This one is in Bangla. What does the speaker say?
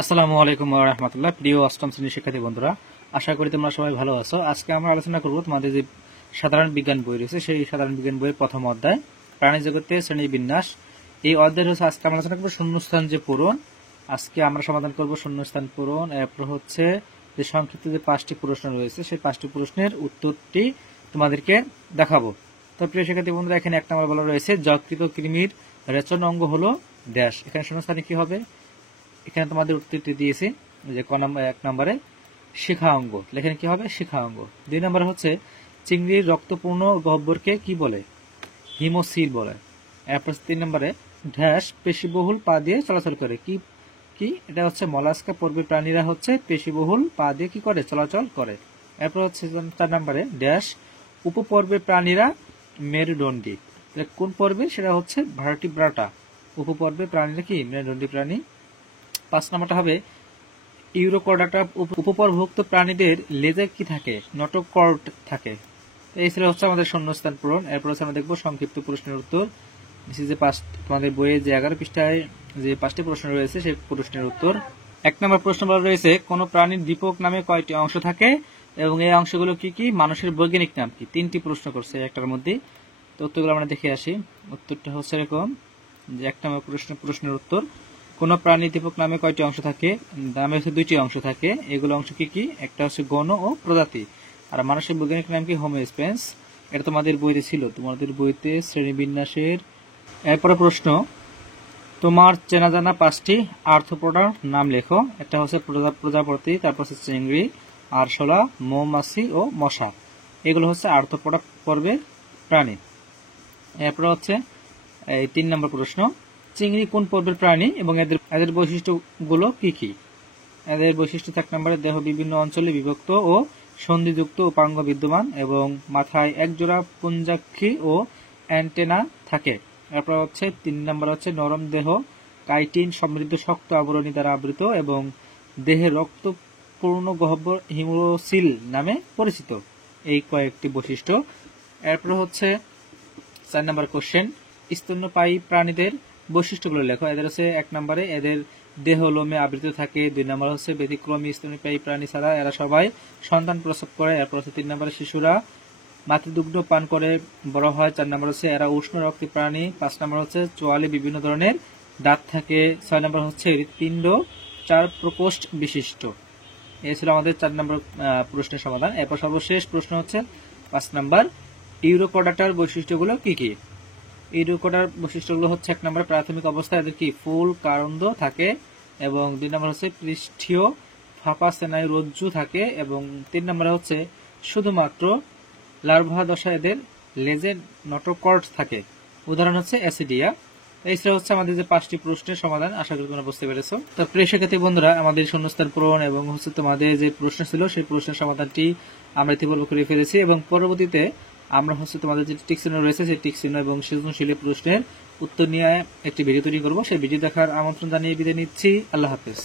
আসসালামু আলাইকুম ওয়া রাহমাতুল্লাহ। প্রিয় অষ্টম শ্রেণীর শিক্ষার্থী বন্ধুরা, আশা করি তোমরা সবাই ভালো আছো। আজকে আমরা আলোচনা করব তোমাদের যে সাধারণ বিজ্ঞান বই রয়েছে সেই সাধারণ বিজ্ঞান বইয়ের প্রথম অধ্যায় প্রাণী জগতে শ্রেণী বিন্যাস। এই অধ্যায় হচ্ছে আজকে আমরা আলোচনা করব শূন্যস্থান যে পূরণ। আজকে আমরা সমাধান করব শূন্যস্থান পূরণ। এরপর হচ্ছে যে সংক্ষিপ্ত যে 5টি প্রশ্ন রয়েছে সেই 5টি প্রশ্নের উত্তরটি তোমাদেরকে দেখাবো। তো প্রিয় শিক্ষার্থী বন্ধুরা, এখানে এক নম্বর বলা রয়েছে যকৃত কৃমির রেচন অঙ্গ হলো ড্যাশ। এখানে শূন্যস্থানে কি হবে? এখানে তোমাদের উত্তরটি দিয়েছি যে এক নম্বরে শিখা অঙ্গ, লেখেন কি হবে? শিখা অঙ্গ। 2 নম্বরে হচ্ছে চিংড়ির রক্তপূর্ণ গহ্বরকে কি বলে? হিমোসিল বলে। এরপর 3 নম্বরে ড্যাশ পেশিবহুল পা দিয়ে চলাচল করে, কি কি এটা হচ্ছে মলাস্কা পর্বের প্রাণীরা হচ্ছে পেশিবহুল পা দিয়ে কি করে? চলাচল করে। এরপর হচ্ছে 4 নম্বরে ড্যাশ উপপর্বের প্রাণীরা মেরুদণ্ডী। কোন পর্বে? সেটা হচ্ছে ভার্টিব্রাটা। উপপর্বের প্রাণীরা কি? মেরুদণ্ডী প্রাণী। 5 নম্বরটা হবে ইউরোকর্ডাটা উপপর্ভুক্ত প্রাণীদের লেজে কি থাকে? নটোকর্ড থাকে। এই ছিল হচ্ছে আমাদের শূন্যস্থান পূরণ। এরপর হচ্ছে আমরা দেখবো সংক্ষিপ্ত প্রশ্নের উত্তর। যে তোমাদের বইয়ে যে 11 পৃষ্ঠায় যে 5টি প্রশ্ন রয়েছে সেই প্রশ্নের উত্তর। 1 নম্বর প্রশ্ন বলা রয়েছে কোন প্রাণীর দীপক নামে কয়টি অংশ থাকে এবং এই অংশগুলো কি কি? মানুষের বৈজ্ঞানিক নাম কি? 3টি প্রশ্ন করছে একটার মধ্যে। তো উত্তরগুলো আমরা দেখে আসি। উত্তরটা হচ্ছে এরকম যে 1 নম্বর প্রশ্নের উত্তর, কোন প্রাণী দীপক নামে কয়টি অংশ থাকে? নামে হচ্ছে 2টি অংশ থাকে। এগুলো অংশ কি কি? একটা হচ্ছে গণ ও প্রজাতি। আর মানুষের বৈজ্ঞানিক নাম কি? Homo Spence. এটা তোমাদের বইতে ছিল, তোমাদের বইতে শ্রেণীবিন্যাসের। এরপরে প্রশ্ন, তোমার চেনা জানা 5টি আর্থ্রোপোডার নাম লেখো। একটা হচ্ছে প্রজাপতি, তারপর হচ্ছে চিংড়ি, আরশোলা, মৌমাছি ও মশা। এগুলো হচ্ছে আর্থ্রোপোডা পর্বের প্রাণী। এরপর হচ্ছে এই 3 নম্বর প্রশ্ন, চিংড়ি কোন পর্বের প্রাণী এবং এদের বৈশিষ্ট্যগুলো কি কি? এদের বৈশিষ্ট্য 1 নম্বরে দেহ বিভিন্ন অঞ্চলে বিভক্ত ও সন্ধিযুক্ত উপাঙ্গ বিদ্যমান এবং মাথায় একজোড়া পুঞ্জাক্ষী ও অ্যান্টেনা থাকে। এরপর হচ্ছে 3 নম্বর হচ্ছে নরম দেহ, কাইটিন সমৃদ্ধ শক্ত আবরণী দ্বারা আবৃত এবং দেহে রক্তপূর্ণ গহ্বর হিমোসিল নামে পরিচিত। এই কয়েকটি বৈশিষ্ট্য। এরপর হচ্ছে 4 নম্বর কোশ্চেন, স্তন্যপায়ী প্রাণীদের বৈশিষ্ট্যগুলো লেখো। এদের হচ্ছে 1 নম্বরে এদের দেহ লোমে আবৃত থাকে। 2 নম্বর হচ্ছে ব্যতিক্রমী স্তন্যপায়ী প্রাণী ছাড়া এরা সবাই সন্তান প্রসব করে। এরপর হচ্ছে 3 নম্বরে শিশুরা মাতৃদুগ্ধ পান করে বড় হয়। 4 নম্বর হচ্ছে এরা উষ্ণ রক্তী প্রাণী। 5 নম্বর হচ্ছে চোয়ালে বিভিন্ন ধরনের দাঁত থাকে। 6 নম্বর হচ্ছে হৃৎপিণ্ড 4 প্রকোষ্ঠ বিশিষ্ট। এই ছিল আমাদের 4 নম্বর প্রশ্নের সমাধান। এরপর সর্বশেষ প্রশ্ন হচ্ছে 5 নম্বর, ইউরোকর্ডাটার বৈশিষ্ট্যগুলো কি কি? ইউরোকর্ডার বৈশিষ্ট্যগুলো হচ্ছে 1 নম্বর প্রাথমিক অবস্থায় এদের কি ফুল কারন্দ থাকে এবং 2 নম্বর হচ্ছে পৃষ্ঠীয় ফাঁপা স্নায়ু রজ্জু থাকে এবং 3 নম্বরে হচ্ছে শুধুমাত্র লার্ভা দশায় এদের লেজে নটোকর্ড থাকে। উদাহরণ হচ্ছে অ্যাসিডিয়া। এই ছিল হচ্ছে আমাদের যে 5টি প্রশ্নের সমাধান। আশা করি তোমরা বুঝতে পেরেছো। তো প্রিয় শিক্ষার্থী বন্ধুরা, আমাদের শূন্যস্থান পূরণ এবং হচ্ছে তোমাদের যে প্রশ্ন ছিল সেই প্রশ্নের সমাধানটি আমরা ইতিপূর্বে করে ফেলেছি এবং পরবর্তীতে আমরা হচ্ছে তোমাদের যে টিক চিহ্ন রয়েছে সেই টিক চিহ্ন এবং সৃজনশীল প্রশ্নের উত্তর নিয়ে একটি ভিডিও তৈরি করবো। সেই ভিডিও দেখার আমন্ত্রণ জানিয়ে বিদায় নিচ্ছি। আল্লাহ হাফেজ।